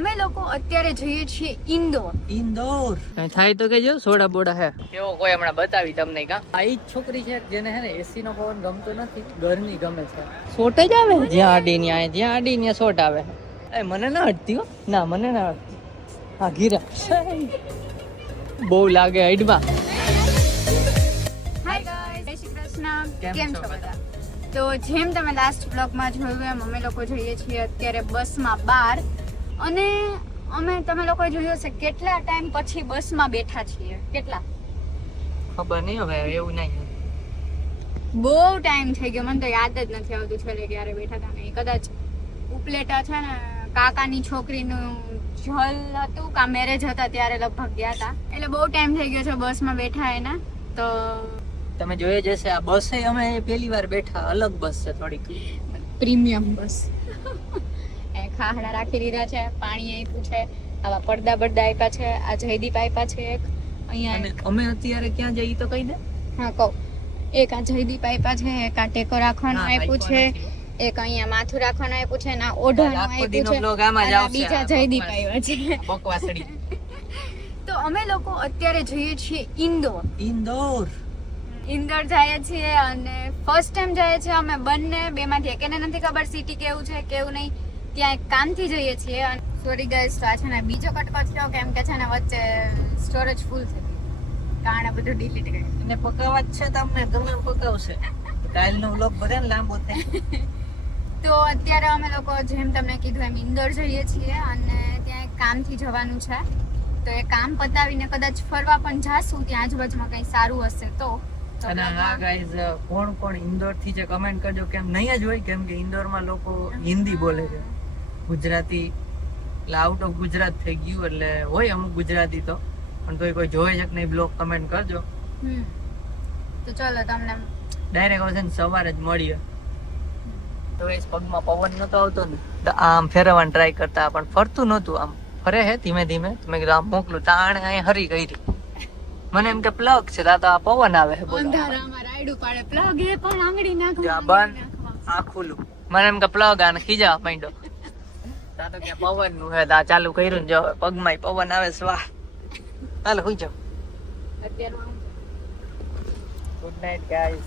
અમે લોકો અત્યારે જઈએ છીએ ઇન્દોર. કઈ થાય તો કેજો, સોડા બોડા હે કેવો કોઈ હમણાં બતાવી તમને કા. આ ઈ જ છોકરી છે જેને હે ને એસી નો પવન ગમતો નથી, ગરમી ગમે છે. શોટ જ આવે જ્યાં આડી ત્યાં શોટ આવે. એ મને ના હટતી હો, ના મને ના હટતી. હા ગીરા બહુ લાગે હાઈડમાં. હાય ગાઈસ, જય શ્રી કૃષ્ણ. કેમ છો બધા? તો જેમ તમે લાસ્ટ બ્લોગમાં જોયું એમ અમે લોકો જઈએ છીએ અત્યારે બસમાં બહાર. અને તમે લોકો જોયું હશે કેટલા ટાઈમ પછી બસમાં બેઠા છીએ. કેટલા ખબર નહીં હવે, એવું નહીં. બહુ ટાઈમ થઈ ગયો, મને તો યાદ જ નથી આવતું છેલ્લે ક્યારે બેઠા હતા. ને કદાચ ઉપલેટા છે ને કાકાની છોકરીનું જલ હતું કા મેરેજ હતા ત્યારે લગભગ ગયા હતા. એટલે બહુ ટાઈમ થઈ ગયો છે બસમાં બેઠા એના. તો તમે જોયે જશે આ બસ અમે પહેલી વાર બેઠા, અલગ બસ છે થોડીક પ્રીમિયમ બસ. એ ખાહડા રાખી દીધા છે, પાણી આપ્યું છે, આવા પડદા આપ્યા છે, આ જયદીપ આપ્યા છે એક અહીંયા. અમે અત્યારે ક્યાં જઈએ તો કહી દે. હા કહું. એક આ જયદીપ આપ્યા છે, એક આ ટેકો રાખવાનું આપ્યું છે, એક અહીંયા માથું રાખવાનું આપ્યું છે, ના ઓઢવાનું આપ્યું છે, બીજા જયદીપ આવ્યા છે બકવાસડી. તો અમે લોકો અત્યારે જઈએ છીએ ઇન્દોર જઈએ છીએ અને ફર્સ્ટ ટાઈમ જઈએ છીએ અમે બંને. બેમાંથી એકને નથી ખબર સિટી કેવું છે કેવું નહીં. ત્યાં એક કામથી જઈએ છીએ. અને સોરી ગાઈસ, તો આ છે ને બીજો કટકો થયો કેમ કે છે ને વચ્ચે સ્ટોરેજ ફૂલ થઈ ગયું, કારણે બધું ડિલીટ કર્યું. એને પકાવવા જ છે તમને, ગમે પકાવશે. કાલનો વ્લોગ ભલે લાંબો થાય. તો અત્યારે અમે લોકો જેમ તમને કીધું એમ ઇન્દોર જઈએ છીએ અને ત્યાં એક કામથી જવાનું છે. તો એ કામ પતાવીને કદાચ ફરવા પણ જાશું, ત્યાં આજુબાજુમાં કંઈ સારું હશે તો. અને હા ગાઈઝ, કોણ ઇન્દોર થી છે કમેન્ટ કરજો. કેમ નહીં જ હોય, કેમ કે ઇન્દોરમાં લોકો હિન્દી બોલે છે, ગુજરાતી આઉટ ઓફ ગુજરાત થઈ ગયું એટલે હોય અમુક ગુજરાતી તો, પણ તોય કોઈ જોવે છે કે નહીં બ્લોગ કમેન્ટ કરજો. તો ચલો તમને ડાયરેક્ટ હવે છે ને સવારે જ મળીએ. તો ગાઈઝ પગમાં પવન નતો આવતો ને તો આમ ફેરવવાનું ટ્રાય કરતા, પણ ફરતું નહોતું. આમ ફરે હે ધીમે ધીમે. તમે કીધું આમ મોકલું તાણે અહીં હરી ગઈ. મને એમ કે પ્લગ છે, તો આ પવન આવે છે. અંધારામાં રાયડું પાડે પ્લગ એ પણ આંગળી નાખવા બંધ આ ખુલ્લું. મને એમ કે પ્લગ આને ખીજા માંડ્યો. તા તો કે પવન નું હે, આ ચાલુ કર્યું ને જો પગમાં પવન આવે છે. વાહ, હાલો હુઈ જાવ. Good night guys.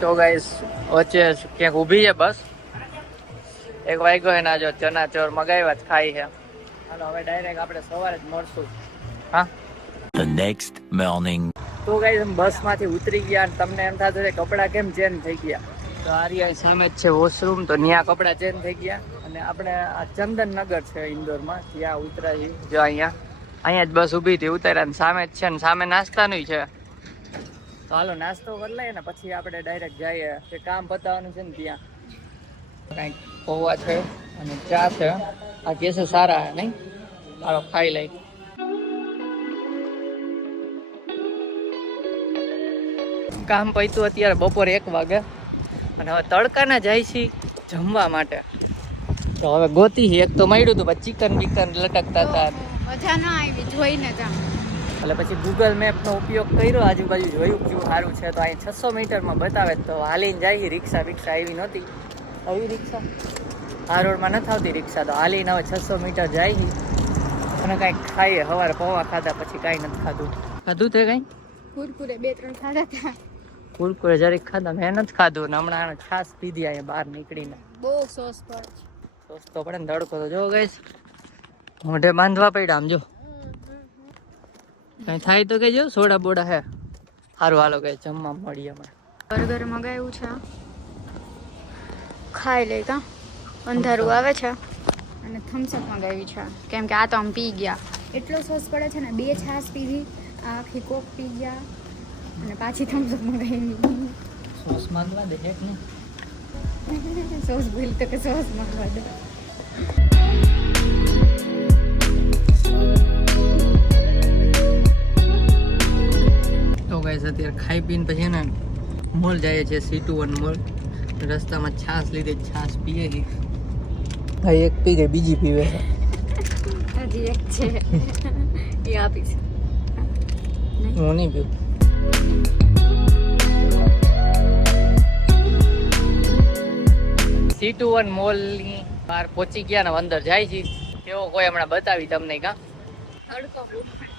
તો ગાઈસ વચ્ચે ક્યાંક ઊભી છે બસ. 1 વાગ્યો હે ના, જો ચના ચોર મગાવ્યા જ ખાઈ છે. હાલો હવે ડાયરેક્ટ આપણે સવારે જ મળશું. હા, The next morning. તો ગાઈસ બસ માંથી ઉતરી ગયા અને તમને એમ થતું કે કપડા કેમ ચેન્જ થઈ ગયા. તો આરિયા સામે જ છે વોશરૂમ, તો ત્યાં કપડા ચેન્જ થઈ ગયા. અને આપણે આ ચંદનનગર છે ઇન્દોરમાં, ત્યાં ઉતરાય. જો અહીંયા જ બસ ઊભી હતી, ઉતાર્યા ને સામે જ છે ને સામે નાસ્તાનું છે. તો હાલો નાસ્તો કરી લઈએ ને પછી આપણે ડાયરેક્ટ જઈએ કે કામ પતાવવાનું છે ને ત્યાં. કંઈક પૌવા છે અને ચા છે. આ કેસે સારા હે નહીં, હાલો ખાઈ લઈ. કામ પૈતું અત્યારે બપોરે 1 વાગે અને હવે તડકાના જાય છે જમવા માટે. તો હવે ગોતી એક તો મળ્યું હતું, પછી ચિકન લટકતા હતા. મજા ના આવી જોઈને જ. એટલે પછી ગૂગલ મેપનો ઉપયોગ કર્યો, આજુબાજુ જોયું કેવું સારું છે. તો અહીં 600 મીટરમાં બતાવે, તો હાલીને જાય. રિક્ષા આવી નહોતી. આવી રિક્ષા આ રોડમાં નથી આવતી રિક્ષા, તો હાલીને હવે 600 મીટર જાય અને કાંઈક ખાઈએ. સવારે પૌવા ખાધા, પછી કાંઈ નથી ખાધું તે કાંઈ. કુરકુરે 2-3 ખાધા હતા. કુરકુરે જરીક ખાધા, મેં નથી ખાધું. ને હમણાં છાસ પીધી અહીંયા બહાર નીકળીને. બહુ સોસ પડે. સોસ તો પડે ને, તડકો તો જો ગાઈસ મોઢે બાંધવા પડ્યા. આમ જો કઈ થાય તો કેજો, સોડા બોડા હે. સારું હાલો કે જમવા મળીએ. હમણાં બર્ગર મગાવ્યું છે, ખાઈ લઈ. કા અંધારું આવે છે. અને થમ્સઅપ મગાવી છે કેમ કે આ તો આમ પી ગયા. એટલો સોસ પડે છે ને, 2 છાસ પીધી, આખી કોક પી ગયા અને પાછી થમ્સઅપ મગાવી. સોસ માંગવા દે એક ને સોસ બોલ તો કે સોસ માંગવા દે. તો ગાઈસ અત્યારે ખાઈ પીને પછી ને મોલ જાય છે, C21 મોલ. રસ્તામાં છાસ લીધી, છાસ પીએ ગઈ. ભાઈ એક પી ગઈ, બીજી પીવે છે. હજી એક છે એ આપી છે. હું નહીં પીવું. C21 મોલ ની બહાર પહોંચી ગયા ને અંદર જાય છે. કેવો કોઈ હમણાં બતાવી તમને કા તડકો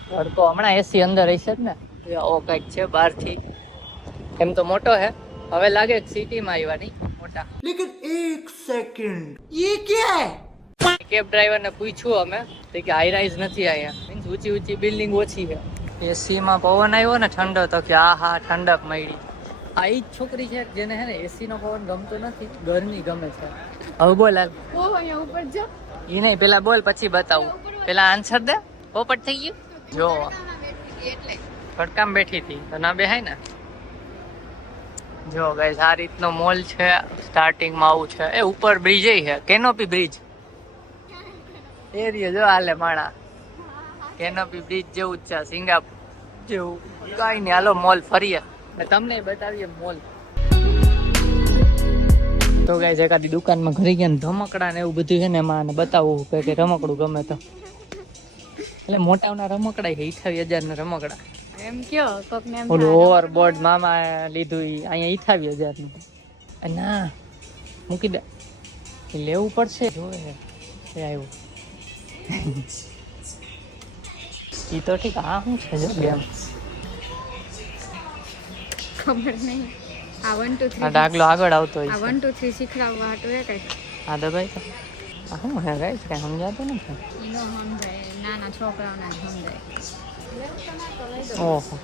તડકો હમણાં એસી અંદર હશે જ ને ઓ કઈક છે બહારથી એમ તો મોટો હે હવે લાગે સિટીમાં આવ્યા નહીં મોટા लेकिन एक सेकंड ये क्या है કેબ ડ્રાઈવર ને પૂછ્યું અમે તો કે હાઈ રાઈઝ નથી અહીંયા મીન્સ ઊંચી ઊંચી બિલ્ડિંગ ઓછી છે એસી માં પવન આવ્યો ને ઠંડો તો કે આ હા ઠંડક મળી આ ઈ જ છોકરી છે જેને હે ને એસી નો પવન ગમતો નથી ગરમી ગમે છે હવે બોલ હાલ ઓ અહીંયા ઉપર જો ઈ નહીં પેલા બોલ પછી બતાવું પેલા આન્સર દે પોપટ થઈ ગયું જો તડકામાં બેઠી હતી એટલે તડકામાં બેઠી હતી તો ના બેહાય ને જો ગાઈસ આ રીતનો મોલ છે સ્ટાર્ટિંગમાં આવું છે એ ઉપર બ્રિજ છે કેનોપી બ્રિજ એ રહ્યો જો હાલે માણા કેનોપી બ્રિજ જેવું જ છે સિંગાપુર જેવું કઈ નહીં હાલો મોલ ફરીએ ને તમને બતાવીએ મોલ તો ગાઈસ એકાદી દુકાનમાં ઘરે ગયા ને રમકડા ને એવું બધું છે ને એમાં બતાવવું કે રમકડું ગમે તો એટલે મોટાના રમકડા 28,000 ના રમકડા એમ કયો કોક ને એમ ઓલું ઓવરબોર્ડ મામા લીધું ઈ અહીંયા 28,000 નું ના મૂકી દે ઈ લેવું પડશે જોવે એ આવ્યું ઈ તો ઠીક આ શું છે જો ગેમ ખબર નહીં આ 1 2 3 આ ડાગલો આગળ આવતો હોય આ છે 1 2 3 શીખડાવવા હાટું હે કઈ આ દબાઈ તો આ શું હે ગાઈસ કઈ સમજાતું નથી ઈનો સમજાય નાના છોકરાઓને સમજાય ઓહો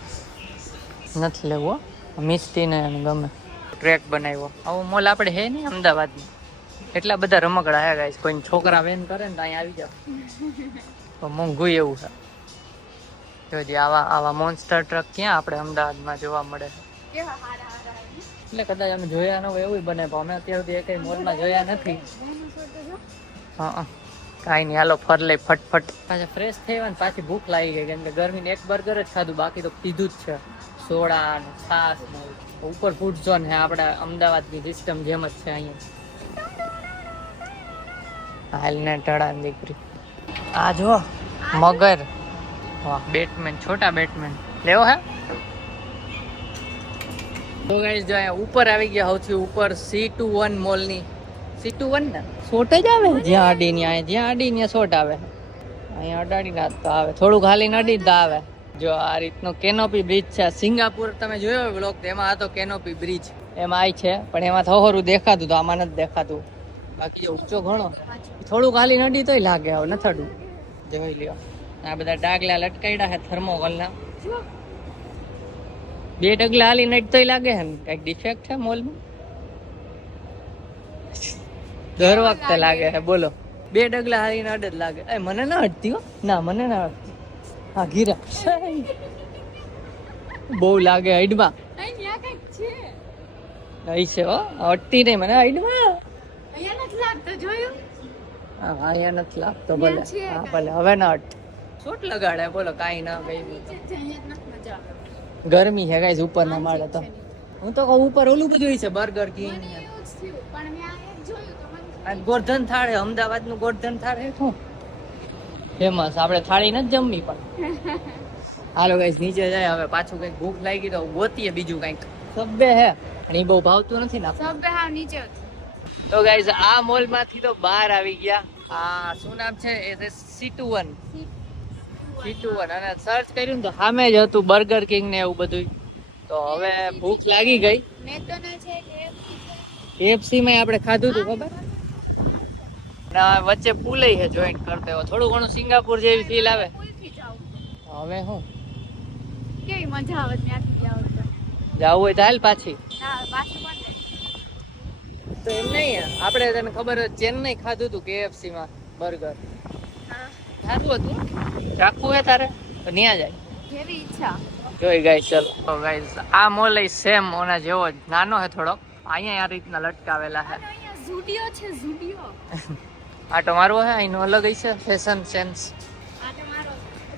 નથી લેવો મિસ્ટીને એને ગમે ટ્રેક બનાવ્યો આવો મોલ આપણે હે નહીં અમદાવાદમાં એટલા બધા રમકડા હે ગાઈસ કોઈ છોકરા વેન કરે ને તો અહીંયા આવી જાવ તો મોંઘું એવું છે જોજી આવા મોન્સ્ટર ટ્રક ક્યાં આપણે અમદાવાદમાં જોવા મળે કેવા હારા હારા એટલે કદાચ અમે જોયા ન હોય એવું બને પણ અમે અત્યાર સુધી એકેય મોલમાં જોયા નથી હા કાંઈ નહીં હાલો ફર લઈ ફટફટ પાછા ફ્રેશ થઈ ને પાછી ભૂખ લાગી ગઈ કેમ કે ગરમીને એક બર્ગર જ ખાધું બાકી તો પીધું જ છે સોડા ને છાશ ને ઉપર ફૂડ ઝોન છે આપણા અમદાવાદની સિસ્ટમ જેમ જ છે અહીંયા હાલ ને ટળા દીકરી આ જો મગર વાહ બેટમેન છોટા બેટમેન લેવો હે તો ગાઈસ જો અહીંયા ઉપર આવી ગયા સૌથી ઉપર C21 મોલ ની C21 ને શોટ જ આવે જ્યાં અડી ને જ્યાં અડી ને શોટ આવે અહીંયા અડાડી ના તો આવે થોડુંક હાલીને અડી તો આવે જો આ રીતનો કેનોપી બ્રિજ છે સિંગાપુર તમે જોયો હોય બ્લોગ એમાં હતો કેનોપી બ્રિજ એમાં આઈ છે પણ એમાં થોડું દેખાતું તો આમાં નથી દેખાતું બાકી જો ઊંચો ઘણો થોડુંક હાલીને અડી તોય લાગે હવે નથડું જોઈ લ્યો આ બધા ડાગલા લટકાયડા છે થર્મોકોલના 2 ડગલા હાલીને અડતોય લાગે છે ને કઈક ડિફેક્ટ છે મોલમાં દર વખતે લાગે છે બોલો 2 ડગલા હારીને અડે જ લાગે એ મને ના અડતી હો ના મને ના અડતી હા ગીરા બહુ લાગે હઈડમાં અહીંયા કઈક છે અહીં છે હો અડતી નહીં મને હઈડમાં અહીંયા નથી લાગતો જોયું હા અહીંયા નથી લાગતો ભલે ત્યાં છે હા ભલે હવે ના અડ શોટ લગાડે બોલો કાંઈ ના કઈ નીચે જ છે, અહીંયા જ નથી મજા આવે ગરમી છે ગાઈસ ઉપર ના માળે તો હું તો કહું ઉપર ઓલું બધું છે બર્ગર કિંગ મને એવું જ થયું પણ મેં આ એક જોયું તો મને આ ગોર્ધન થાળ અમદાવાદ નું ગોર્ધન થાળ હે શું ફેમસ આપણે થાળી નથી જમવી પણ હાલો ગાઈસ નીચે જાય હવે પાછું કઈક ભૂખ લાગી તો ગોતીએ બીજું કઈક સબ્બે હે અને એ બહુ ભાવતું નથી ને સબ હાવ નીચે હતું. તો ગાઈસ આ મોલ માંથી તો બહાર આવી ગયા આ શું નામ છે એ C21 અને સર્ચ કર્યું ને તો સામે જ હતું બર્ગર કિંગ ને એવું બધું તો હવે ભૂખ લાગી ગઈ મેકડોનાલ્ડ છે કે KFC માં આપણે ખાધું હતું ખબર ના વચ્ચે પુલ છે જોઈન્ટ કરી દેવો થોડું ઘણું સિંગાપુર જેવી ફીલ આવે પુલથી જાવ હવે હું કેવી મજા આવે ત્યાંથી જાવ તો જાવું હોય તો હાલ પાછી ના પાછું પણ તો એમ નહીં આપણે તને ખબર હોય ચેન્નઈ ખાધું હતું KFC માં બર્ગર હા ખાધું હતું રાખવું હે તારે તો ન્યા જાય જેવી ઈચ્છા જોઈ ગાઈસ ચલો ગાઈસ આ મોલ સેમ ઓના જેવો જ નાનો હે થોડો અહીંયા આ રીતના લટકાવેલા છે અને અહીંયા ઝુડિયો છે ઝુડિયો આટો મારવો હે અહીંનો અલગ હશે ફેશન સેન્સ આ તમારો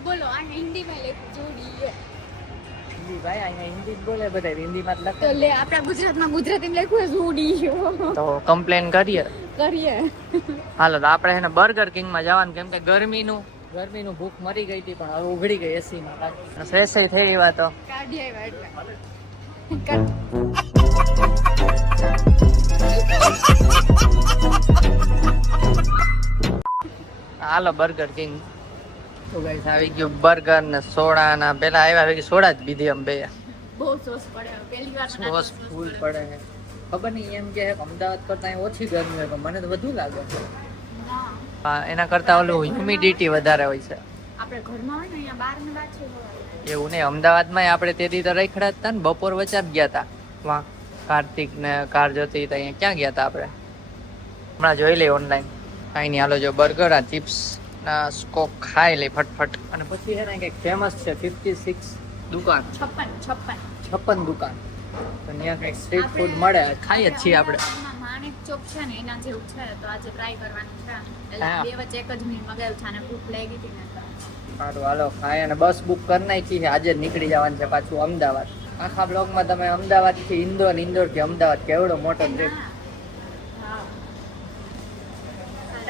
બોલો આ હિન્દીમાં લખ્યું ઝુડિયો ભાઈ અહીંયા હિન્દી જ બોલે બધા હિન્દીમાં જ તો લખે લે આપણા ગુજરાતમાં ગુજરાતીમાં લખ્યું ઝુડિયો તો કમ્પ્લેન કરીએ કરીએ હાલો તો આપણે એને બર્ગર કિંગ માં જવાનું કેમ કે ગરમીનું ભૂખ મરી ગઈ હતી પણ હવે ઉઘડી ગઈ એસી માં ફ્રેશ થઈ એવા તો કાઢી આવ્યા એટલે હાલો બર્ગર કિંગ. તો ગાઈસ આવી ગયું બર્ગર ને સોડા ના પેલા આવ્યા કે સોડા જ પીધી અમે બે. બહુ સોસ પડે પહેલી વાર સોસ ફૂલ પડે છે. ખબર નહીં એમ કે અમદાવાદ કરતા અહીં ઓછી ગરમી હોય પણ મને તો વધુ લાગે છે. હા એના કરતા ઓલું હ્યુમિડિટી વધારે હોય છે. આપણે ઘરમાં હોય ને અહીંયા બહાર ને બહાર છે એવું નહીં અમદાવાદમાં આપણે તે દી તો રખડા હતા ને બપોર વચ્ચે જ ગયા હતા. વાહ કાર્તિક ને કાર જોતી તો અહીંયા ક્યાં ગયા હતા આપણે હમણાં જોઈ લઈએ ઓનલાઈન. કાંઈ નહીં હાલો જો બર્ગર આ ચિપ્સ ના સ્કોપ ખાઈ લઈ ફટફટ અને પછી છે ને કંઈક ફેમસ છે 56 દુકાન 56 દુકાન તો ત્યાં કંઈક સ્ટ્રીટ ફૂડ મળે ખાઈએ જ છીએ આપણે. માણેક ચોક છે ને એના જેવું છે તો આજે ટ્રાય કરવાનું છે. એટલે હા. બે વચ્ચે એક જ મિનિટ મગાવ્યું છે અને ભૂખ લાગી હતી ને તો. સારું હાલો ખાય અને બસ બુક કરી નાખી છે આજે જ નીકળી જવાનું છે પાછું અમદાવાદ. આખા બ્લોગમાં તમે અમદાવાદ થી ઇન્દોર ઇન્દોર થી અમદાવાદ કેવડો મોટો ટ્રીપ. હા.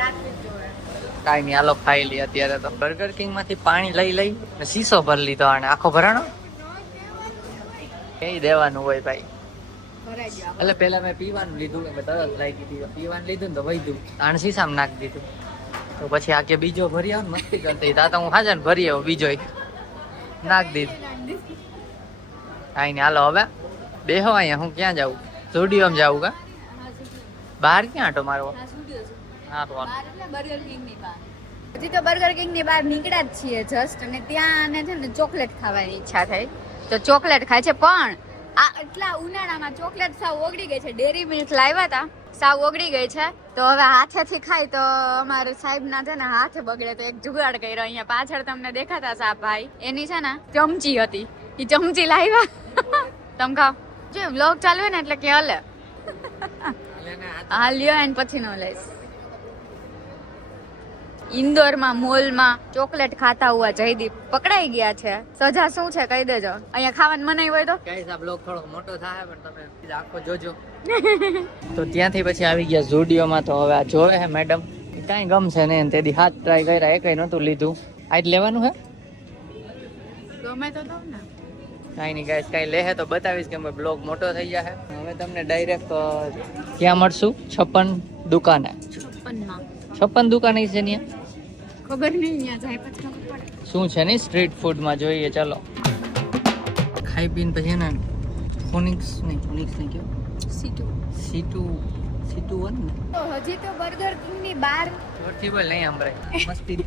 રાત્રે જ જોવે. કાંઈ નહીં હાલો ખાઈ લઈએ અત્યારે તો. બર્ગર કિંગ માંથી પાણી લઈ લઈ ને શીશો ભરી લીધો આને આખો ભરાણો કઈ દેવાનું હોય ભાઈ. ભરાઈ ગયો. એટલે પેલા મેં પીવાનું લીધું મેં તરત લાગી દીધું પીવાનું લીધું ને તો વૈધું આને શીશામાં નાખી દીધું તો પછી આ કે બીજો ભરી આવ ને મસ્તી કરતી તા તો હું હાજર ને ભરી આવું બીજો નાખી દીધું. કાંઈ નહીં હાલો હવે બેહો અહીંયા હું ક્યાં જાઉં સ્ટુડિયોમાં જાઉં કા બહાર ક્યાં આટો મારવો. સારું હાલો. હજી તો બર્ગર કિંગ ની બહાર નીકળ્યા જ છીએ જસ્ટ અને ત્યાં છે ને ચોકલેટ ખાવાની ઈચ્છા થઈ તો ચોકલેટ ખાય છે પણ આ એટલા ઉનાળામાં ચોકલેટ સાવ ઓગળી ગઈ છે. ડેરી મિલ્ક લાવ્યા હતા સાવ ઓગળી ગઈ છે તો હવે હાથેથી ખાય તો અમારે સાહેબ ના છે ને હાથ બગડે તો એક જુગાડ કર્યો. અહીંયા પાછળ તમને દેખાતા સાહેબ ભાઈ એની છે ને ચમચી હતી એ ચમચી લાવ્યા તમ ખાવ જો વ્લોગ ચાલુ ને એટલે કે હલે હા લ્યો એને પછી નો લઈશ. ઇન્દોરમાં મોલમાં ચોકલેટ ખાતા હુઆ જયદીપ પકડાઈ ગયા છે. સજા શું છે કહી દેજો. અહીંયા ખાવાનું મનાઈ હોય તો ગાઈસ આ બ્લોગ થોડો મોટો થાય પણ તમે આખો જોજો. તો ત્યાંથી પછી આવી ગયા ઝુડિયોમાં તો હવે આ જોવે હે મેડમ કાંઈ ગમશે ને તેથી હાથ ટ્રાય કર્યા એ કઈ નહોતું લીધું. આજ લેવાનું હે ગમે તો દઉં ને. કાંઈ નહીં ગાઈસ કાંઈ લેહે તો બતાવીશ કે અમે બ્લોગ મોટો થઈ જશે. હવે તમને ડાયરેક્ટ ક્યાં મળશું 56 દુકાને 56 દુકાન છે ને ખબર નહીં અહીંયા જાય પછી ખબર પડે શું છે ને સ્ટ્રીટ ફૂડમાં જોઈએ. ચલો ખાઈ પીને પછી ને ફોનિક્સ નહીં કેવું સીટુ 1 ને તો હજી તો બર્ગર કિંગ ની બહાર જોરથી બોલ નહીં સંભળાય મસ્તી